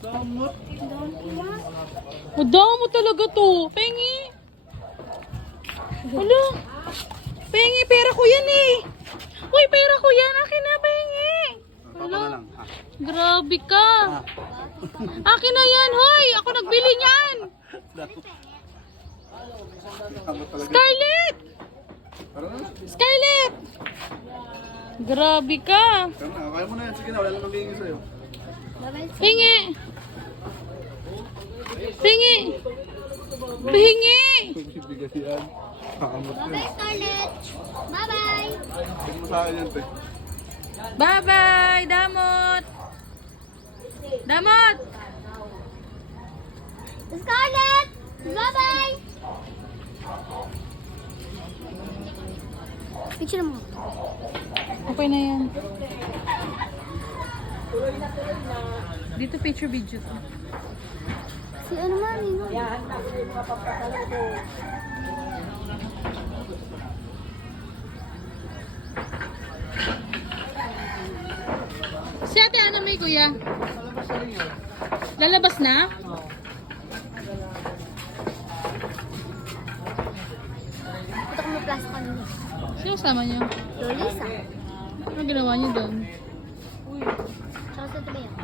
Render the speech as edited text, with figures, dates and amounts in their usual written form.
Damot. Madamo talaga to. Pengi. Wala. Pengi, pera ko yan eh. Uy, pera ko yan. Akin na, pengi. Papa na lang. Grabe ka. Akin na yan, hoy. Ako nagbili niyan. Damot talaga. Scarlett. Tara na. Scarlett. Grabe ka. Tara na. Kaya mo na yan. Sige na. Wala lang magiging sa'yo. Pengi. Pengi. Pengi. Bibigay yan. Kamot yan. Bye, Scarlett. Bye-bye. Tignan mo sa akin yan, te. Bye-bye, Damot. Damot. Scarlett. Bye-bye. Picture mo. Okay na yan. Dito picture video to. Si ano man, no? Si Ate Ana may kuya. Lalabas na? Putok mo plaza kanina. Sino sama niyo? Lolisa. Ano ginawa niyo doon? Tsaka sa tabi yan.